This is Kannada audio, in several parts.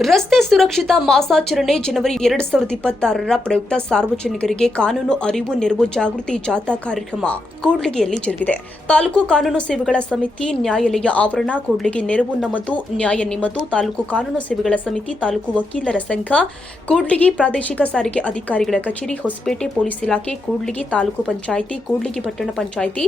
ರಸ್ತೆ ಸುರಕ್ಷತಾ ಮಾಸಾಚರಣೆ ಜನವರಿ ಎರಡ್ ಸಾವಿರದ ಇಪ್ಪತ್ತಾರರ ಪ್ರಯುಕ್ತ ಸಾರ್ವಜನಿಕರಿಗೆ ಕಾನೂನು ಅರಿವು, ನೆರವು, ಜಾಗೃತಿ, ಜಾಥಾ ಕಾರ್ಯಕ್ರಮ ಕೂಡ್ಲಿಗೆಯಲ್ಲಿ ಜರುಗಿದೆ. ತಾಲೂಕು ಕಾನೂನು ಸೇವೆಗಳ ಸಮಿತಿ ನ್ಯಾಯಾಲಯ ಆವರಣ, ಕೂಡ್ಲಿಗೆ ನೆರವು ನಮ್ಮದು ನ್ಯಾಯ ನಿಮ್ಮದು ತಾಲೂಕು ಕಾನೂನು ಸೇವೆಗಳ ಸಮಿತಿ, ತಾಲೂಕು ವಕೀಲರ ಸಂಘ, ಕೂಡ್ಲಿಗಿ ಪ್ರಾದೇಶಿಕ ಸಾರಿಗೆ ಅಧಿಕಾರಿಗಳ ಕಚೇರಿ, ಹೊಸಪೇಟೆ ಪೊಲೀಸ್ ಇಲಾಖೆ, ಕೂಡ್ಲಿಗಿ ತಾಲೂಕು ಪಂಚಾಯಿತಿ, ಕೂಡ್ಲಿಗಿ ಪಟ್ಟಣ ಪಂಚಾಯಿತಿ,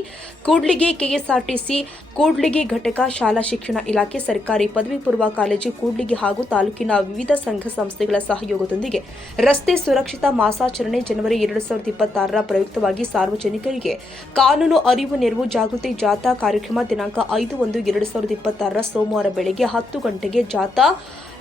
ಕೂಡ್ಲಿಗಿ ಕೆಎಸ್ಆರ್ಟಿಸಿ, ಕೂಡ್ಲಿಗಿ ಘಟಕ, ಶಾಲಾ ಶಿಕ್ಷಣ ಇಲಾಖೆ, ಸರ್ಕಾರಿ ಪದವಿ ಪೂರ್ವ ಕಾಲೇಜು, ಕೂಡ್ಲಿಗಿ ಹಾಗೂ ತಾಲೂಕಿನ ವಿವಿಧ ಸಂಘ ಸಂಸ್ಥೆಗಳ ಸಹಯೋಗದೊಂದಿಗೆ ರಸ್ತೆ ಸುರಕ್ಷತಾ ಮಾಸಾಚರಣೆ ಜನವರಿ ಎರಡು ಸಾವಿರದ ಇಪ್ಪತ್ತಾರರ ಪ್ರಯುಕ್ತವಾಗಿ ಸಾರ್ವಜನಿಕರಿಗೆ ಕಾನೂನು ಅರಿವು, ನೆರವು, ಜಾಗೃತಿ, ಜಾಥಾ ಕಾರ್ಯಕ್ರಮ ದಿನಾಂಕ ಐದು ಒಂದು ಎರಡು ಸಾವಿರದ ಇಪ್ಪತ್ತಾರರ ಸೋಮವಾರ ಬೆಳಗ್ಗೆ ಹತ್ತು ಗಂಟೆಗೆ ಜಾಥಾ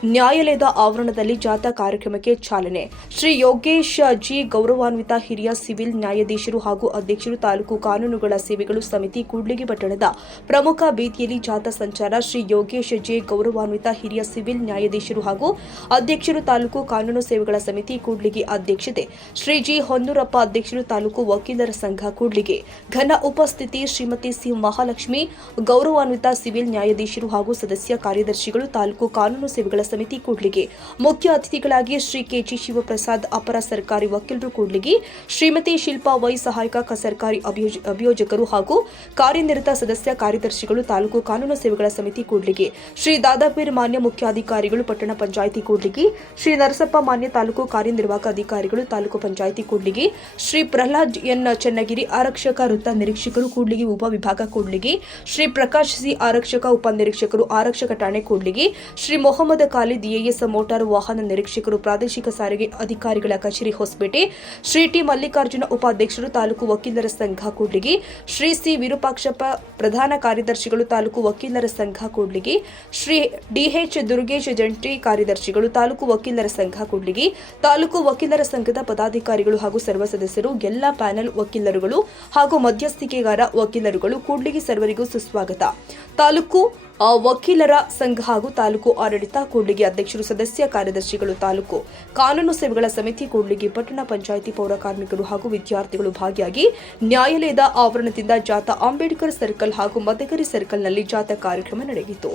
ನ್ಯಾಯಾಲಯದ ಆವರಣದಲ್ಲಿ ಜಾಥಾ ಕಾರ್ಯಕ್ರಮಕ್ಕೆ ಚಾಲನೆ. ಶ್ರೀ ಯೋಗೇಶ್ ಜಿ ಗೌರವಾನ್ವಿತ ಹಿರಿಯ ಸಿವಿಲ್ ನ್ಯಾಯಾಧೀಶರು ಹಾಗೂ ಅಧ್ಯಕ್ಷರು ತಾಲೂಕು ಕಾನೂನುಗಳ ಸೇವೆಗಳು ಸಮಿತಿ ಕೂಡ್ಲಿಗಿ ಪಟ್ಟಣದ ಪ್ರಮುಖ ಬೀದಿಯಲ್ಲಿ ಜಾಥಾ ಸಂಚಾರ ಶ್ರೀ ಯೋಗೇಶ್ ಜೆ ಗೌರವಾನ್ವಿತ ಹಿರಿಯ ಸಿವಿಲ್ ನ್ಯಾಯಾಧೀಶರು ಹಾಗೂ ಅಧ್ಯಕ್ಷರು ತಾಲೂಕು ಕಾನೂನು ಸೇವೆಗಳ ಸಮಿತಿ ಕೂಡ್ಲಿಗಿ ಅಧ್ಯಕ್ಷತೆ. ಶ್ರೀ ಜಿ ಹೊನ್ನೂರಪ್ಪ ಅಧ್ಯಕ್ಷರು ತಾಲೂಕು ವಕೀಲರ ಸಂಘ ಕೂಡ್ಲಿಗಿ. ಘನ ಉಪಸ್ಥಿತಿ ಶ್ರೀಮತಿ ಸಿ ಮಹಾಲಕ್ಷ್ಮಿ, ಗೌರವಾನ್ವಿತ ಸಿವಿಲ್ ನ್ಯಾಯಾಧೀಶರು ಹಾಗೂ ಸದಸ್ಯ ಕಾರ್ಯದರ್ಶಿಗಳು ತಾಲೂಕು ಕಾನೂನು ಸೇವೆಗಳ ಸಮಿತಿ ಕೂಡ್ಲಿಗಿ. ಮುಖ್ಯ ಅತಿಥಿಗಳಾಗಿ ಶ್ರೀ ಕೆಜಿ ಶಿವಪ್ರಸಾದ್, ಅಪರ ಸರ್ಕಾರಿ ವಕೀಲರು ಕೂಡ್ಲಿಗಿ. ಶ್ರೀಮತಿ ಶಿಲ್ಪಾ ವೈ ಸಹಾಯಕ ಸರ್ಕಾರಿ ಅಭಿಯೋಜ- ಅಭಿಯೋಜಕರು ಹಾಗೂ ಕಾರ್ಯನಿರತ ಸದಸ್ಯ ಕಾರ್ಯದರ್ಶಿಗಳು ತಾಲೂಕು ಕಾನೂನು ಸೇವೆಗಳ ಸಮಿತಿ ಕೂಡ್ಲಿಗಿ. ಶ್ರೀ ದಾದಾಪೀರ್ ಮಾನ್ಯ ಮುಖ್ಯಾಧಿಕಾರಿಗಳು ಪಟ್ಟಣ ಪಂಚಾಯಿತಿ ಕೂಡ್ಲಿಗಿ, ಶ್ರೀ ನರಸಪ್ಪ ಮಾನ್ಯ ತಾಲೂಕು ಕಾರ್ಯನಿರ್ವಾಹಕ ಅಧಿಕಾರಿಗಳು ತಾಲೂಕು ಪಂಚಾಯಿತಿ ಕೂಡ್ಲಿಗಿ, ಶ್ರೀ ಪ್ರಹ್ಲಾದ್ ಎನ್ ಚನ್ನಗಿರಿ ಆರಕ್ಷಕ ವೃತ್ತ ನಿರೀಕ್ಷಕರು ಕೂಡ್ಲಿಗಿ ಉಪವಿಭಾಗ ಕೂಡ್ಲಿಗಿ, ಶ್ರೀ ಪ್ರಕಾಶ್ ಸಿ ಆರಕ್ಷಕ ಉಪನಿರೀಕ್ಷಕರು ಆರಕ್ಷಕ ಠಾಣೆ Kudligi, Shri Mohammed Khalid A S motor ವಾಹನ ನಿರೀಕ್ಷಕರು ಪ್ರಾದೇಶಿಕ ಸಾರಿಗೆ ಅಧಿಕಾರಿಗಳ ಕಚೇರಿ ಹೊಸಪೇಟೆ, ಶ್ರೀ ಟಿ ಮಲ್ಲಿಕಾರ್ಜುನ ಉಪಾಧ್ಯಕ್ಷರು ತಾಲೂಕು ವಕೀಲರ ಸಂಘ ಕೂಡ್ಲಿಗಿ, ಶ್ರೀ ಸಿ ವಿರೂಪಾಕ್ಷಪ್ಪ ಪ್ರಧಾನ ಕಾರ್ಯದರ್ಶಿಗಳು ತಾಲೂಕು ವಕೀಲರ ಸಂಘ ಕೂಡ್ಲಿಗಿ, ಶ್ರೀ ಡಿಎಚ್ ದುರ್ಗೇಶ್ ಜಂಟಿ ಕಾರ್ಯದರ್ಶಿಗಳು, ತಾಲೂಕು ವಕೀಲರ ಸಂಘ ಕೂಡ್ಲಿಗಿ, ತಾಲೂಕು ವಕೀಲರ ಸಂಘದ ಪದಾಧಿಕಾರಿಗಳು ಹಾಗೂ ಸರ್ವ ಸದಸ್ಯರು, ಎಲ್ಲಾ ಪ್ಯಾನೆಲ್ ವಕೀಲರುಗಳು ಹಾಗೂ ಮಧ್ಯಸ್ಥಿಕೆಗಾರ ವಕೀಲರುಗಳು ಕೂಡ್ಲಿಗಿ ಸರ್ವರಿಗೂ ಸುಸ್ವಾಗತ. ತಾಲೂಕು ವಕೀಲರ ಸಂಘ ಹಾಗೂ ತಾಲೂಕು ಆಡಳಿತ ಕೂಡ್ಲಿಗಿ ಅಧ್ಯಕ್ಷರು, ಸದಸ್ಯ ಕಾರ್ಯದರ್ಶಿಗಳು, ತಾಲೂಕು ಕಾನೂನು ಸೇವೆಗಳ ಸಮಿತಿ ಕೂಡ್ಲಿಗಿ, ಪಟ್ಟಣ ಪಂಚಾಯಿತಿ ಪೌರ ಕಾರ್ಮಿಕರು ಹಾಗೂ ವಿದ್ಯಾರ್ಥಿಗಳು ಭಾಗಿಯಾಗಿ ನ್ಯಾಯಾಲಯದ ಆವರಣದಿಂದ ಜಾಥಾ ಅಂಬೇಡ್ಕರ್ ಸರ್ಕಲ್ ಹಾಗೂ ಮದಗರಿ ಸರ್ಕಲ್ನಲ್ಲಿ ಜಾಥಾ ಕಾರ್ಯಕ್ರಮ ನಡೆಯಿತು.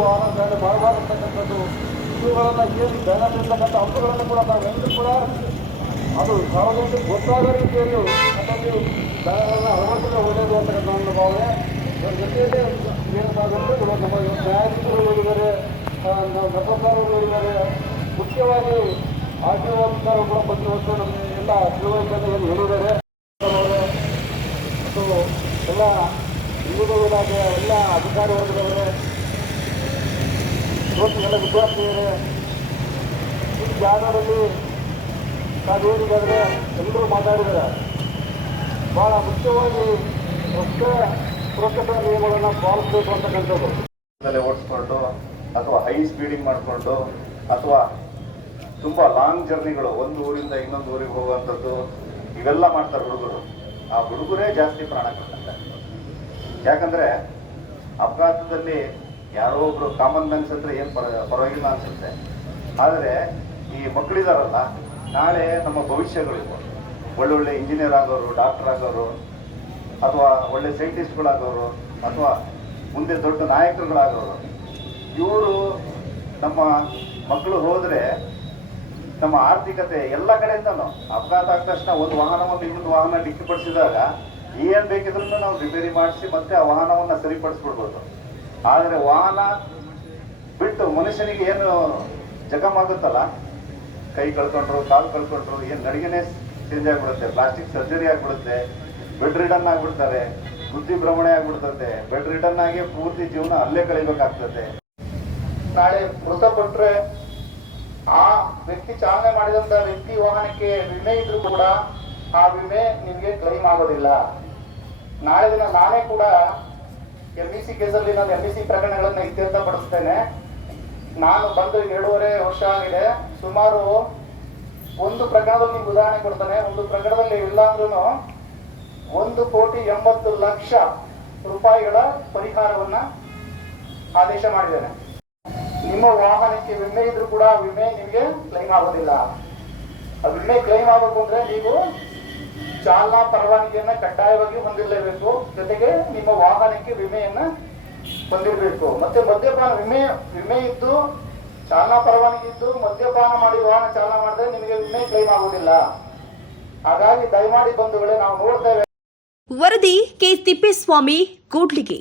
ವಾಹನ ಮೇಲೆ ಮಾಡಬಾರತಕ್ಕಂಥದ್ದು ಇವುಗಳನ್ನು ಏನು ಬ್ಯಾನರ್ ಇರ್ತಕ್ಕಂಥ ಅಂಶಗಳನ್ನು ಕೂಡ ನಾವೆಲ್ಲರೂ ಕೂಡ ಅದು ಸಾರ್ವಜನಿಕ ಗೊತ್ತಾದ ರೀತಿಯಲ್ಲಿ ಅದರಲ್ಲಿ ಬ್ಯಾನರ್ಗಳನ್ನು ಅಳವಡಿಸಿದ್ರೆ ಒಳ್ಳೆಯದು ಅಂತಕ್ಕಂಥ ಒಂದು ಭಾವನೆ. ಇದರ ಜೊತೆಯಲ್ಲಿ ಏನಾಗುತ್ತೆ ಇವಾಗ ನಮ್ಮ ನ್ಯಾಯಾಧೀಶರು ನರ್ಸಕಾರರು ಹೇಳಿದ್ದಾರೆ. ಮುಖ್ಯವಾಗಿ ಆರ್ ಕೂಡ ಬಂದು ಇವತ್ತು ನಮಗೆ ಎಲ್ಲ ತಿಳುವಳಿಕೆಯನ್ನು ಹೇಳಿದ್ದಾರೆ. ಮತ್ತು ಎಲ್ಲ ವಿವಿಧ ಇಲಾಖೆಯ ಎಲ್ಲ ಅಧಿಕಾರಿ ವರ್ಗದವರೇ ಇವತ್ತು ಎಲ್ಲ ವಿದ್ಯಾರ್ಥಿಗಳೇ ಈ ಜಾಗದಲ್ಲಿ ತಾವೇನಿಗಾದರೆ ಎಲ್ಲರೂ ಮಾತಾಡಿದ್ದಾರೆ ಭಾಳ ಮುಖ್ಯವಾಗಿ ರಸ್ತೆ ಸುರಕ್ಷತಾ ನಿಯಮಗಳನ್ನು ಪಾಲಿಸಬೇಕು ಅಂತ ಕೇಳ್ತಾರೆ ಓಡಿಸ್ಕೊಂಡು, ಅಥವಾ ಹೈ ಸ್ಪೀಡಿಂಗ್ ಮಾಡಿಕೊಂಡು, ಅಥವಾ ತುಂಬ ಲಾಂಗ್ ಜರ್ನಿಗಳು ಒಂದು ಊರಿಂದ ಇನ್ನೊಂದು ಊರಿಗೆ ಹೋಗುವಂಥದ್ದು, ಇವೆಲ್ಲ ಮಾಡ್ತಾರೆ ಹುಡುಗರು. ಆ ಹುಡುಗರೇ ಜಾಸ್ತಿ ಪ್ರಾಣ ಕಟ್ಟಂತೆ ಯಾಕಂದರೆ ಅಪಘಾತದಲ್ಲಿ ಯಾರೋ ಒಬ್ರು ಕಾಮನ್ ಅನ್ಸಿದ್ರೆ ಏನು ಪರ, ಪರವಾಗಿಲ್ಲ ಅನ್ಸುತ್ತೆ ಆದರೆ ಈ ಮಕ್ಕಳಿದಾರಲ್ಲ ನಾಳೆ ನಮ್ಮ ಭವಿಷ್ಯಗಳು. ಒಳ್ಳೊಳ್ಳೆ ಇಂಜಿನಿಯರ್ ಆಗೋರು ಡಾಕ್ಟರ್ ಆಗೋರು, ಅಥವಾ ಒಳ್ಳೆ ಸೈಂಟಿಸ್ಟ್ಗಳಾಗೋರು ಅಥವಾ ಮುಂದೆ ದೊಡ್ಡ ನಾಯಕರುಗಳಾಗೋರು, ಇವರು ನಮ್ಮ ಮಕ್ಕಳು ಹೋದ್ರೆ ನಮ್ಮ ಆರ್ಥಿಕತೆ ಎಲ್ಲ ಕಡೆಯಿಂದನೂ ಅಪಘಾತ ಆದ ತಕ್ಷಣ ಒಂದು ವಾಹನವನ್ನು ಇನ್ನೊಂದು ವಾಹನ ಡಿಕ್ಕಿ ಪಡಿಸಿದಾಗ ಏನ್ ಬೇಕಿದ್ರೂ ನಾವು ರಿಪೇರಿ ಮಾಡಿಸಿ ಮತ್ತೆ ಆ ವಾಹನವನ್ನ ಸರಿಪಡಿಸ್ಬಿಡ್ಬೋದು ಆದರೆ ವಾಹನ ಬಿಟ್ಟು ಮನುಷ್ಯನಿಗೆ ಏನು ಜಖಮಾಗುತ್ತಲ್ಲ? ಕೈ ಕಳ್ಕೊಂಡ್ರು, ಕಾಲು ಕಳ್ಕೊಂಡ್ರು, ಏನು ನಡಿಗೆನೆ ಚೇಂಜ್ ಆಗ್ಬಿಡುತ್ತೆ ಪ್ಲಾಸ್ಟಿಕ್ ಸರ್ಜರಿ ಆಗ್ಬಿಡುತ್ತೆ ಬೆಡ್ ರಿಟರ್ನ್ ಆಗ್ಬಿಡ್ತಾರೆ, ಬುದ್ಧಿ ಭ್ರಮಣೆ ಆಗ್ಬಿಡ್ತದೆ ಬೆಡ್ ರಿಟರ್ನ್ ಆಗಿ ಪೂರ್ತಿ ಜೀವನ ಅಲ್ಲೇ ಕಳಿಬೇಕಾಗ್ತದೆ. ನಾಳೆ ಮೃತಪಟ್ಟರೆ ಆ ವ್ಯಕ್ತಿ ಚಾಲನೆ ಮಾಡಿದಂತ ವ್ಯಕ್ತಿ ವಾಹನಕ್ಕೆ ವಿಮೆ ಇದ್ರೂ ಕೂಡ ಆ ವಿಮೆ ನಿಮಗೆ ಕ್ಲೈಮ್ ಆಗೋದಿಲ್ಲ. ನಾಳೆ ದಿನ ನಾನೇ ಕೂಡ ಎಂ ಸಿ ಕೇಸಲ್ಲಿ ನಾನು ಎಂ ಇ ಸಿ ಪ್ರಕರಣಗಳನ್ನ ಇತ್ಯರ್ಥ ಪಡಿಸ್ತೇನೆ. ನಾನು ಬಂದು ಎರಡೂವರೆ ವರ್ಷ ಆಗಿದೆ. ಸುಮಾರು ಒಂದು ಪ್ರಕರಣದಲ್ಲಿ ನಿಮ್ಗೆ ಉದಾಹರಣೆ ಕೊಡ್ತಾನೆ. ಒಂದು ಪ್ರಕರಣದಲ್ಲಿ ಇಲ್ಲ ಅಂದ್ರೂ ಒಂದು ಕೋಟಿ ಎಂಬತ್ತು ಲಕ್ಷ ರೂಪಾಯಿಗಳ ಪರಿಹಾರವನ್ನ ಆದೇಶ ಮಾಡಿದ್ದೇನೆ. ನಿಮ್ಮ ವಾಹನಕ್ಕೆ ವಿಮೆ ಇದ್ರೂ ಕೂಡ ವಿಮೆ ನಿಮಗೆ ಕ್ಲೈಮ್ ಆಗೋದಿಲ್ಲ. ಆ ವಿಮೆ ಕ್ಲೈಮ್ ಆಗಬೇಕು ಅಂದ್ರೆ ನೀವು ಚಾಲನಾ ಪರವಾನಗಿಯನ್ನ ಕಡ್ಡಾಯವಾಗಿ ಹೊಂದಿರಲೇಬೇಕು. ಜೊತೆಗೆ ನಿಮ್ಮ ವಾಹನಕ್ಕೆ ವಿಮೆಯನ್ನ ಹೊಂದಿರಬೇಕು. ಮತ್ತೆ ಮದ್ಯಪಾನ ವಿಮೆ ವಿಮೆ ಇದ್ದು ಚಾಲನಾ ಪರವಾನಗಿ ಇದ್ದು ಮದ್ಯಪಾನ ಮಾಡಿ ವಾಹನ ಚಾಲನಾ ಮಾಡಿದ್ರೆ ನಿಮಗೆ ವಿಮೆ ಕ್ಲೈಮ್ ಆಗುವುದಿಲ್ಲ. ಹಾಗಾಗಿ ದಯಮಾಡಿ ಬಂಧುಗಳೇ, ನಾವು ನೋಡ್ತೇವೆ ವರದಿ ಕೆ ತಿಪ್ಪೇಸ್ವಾಮಿ, ಕೂಡ್ಲಿಗಿ.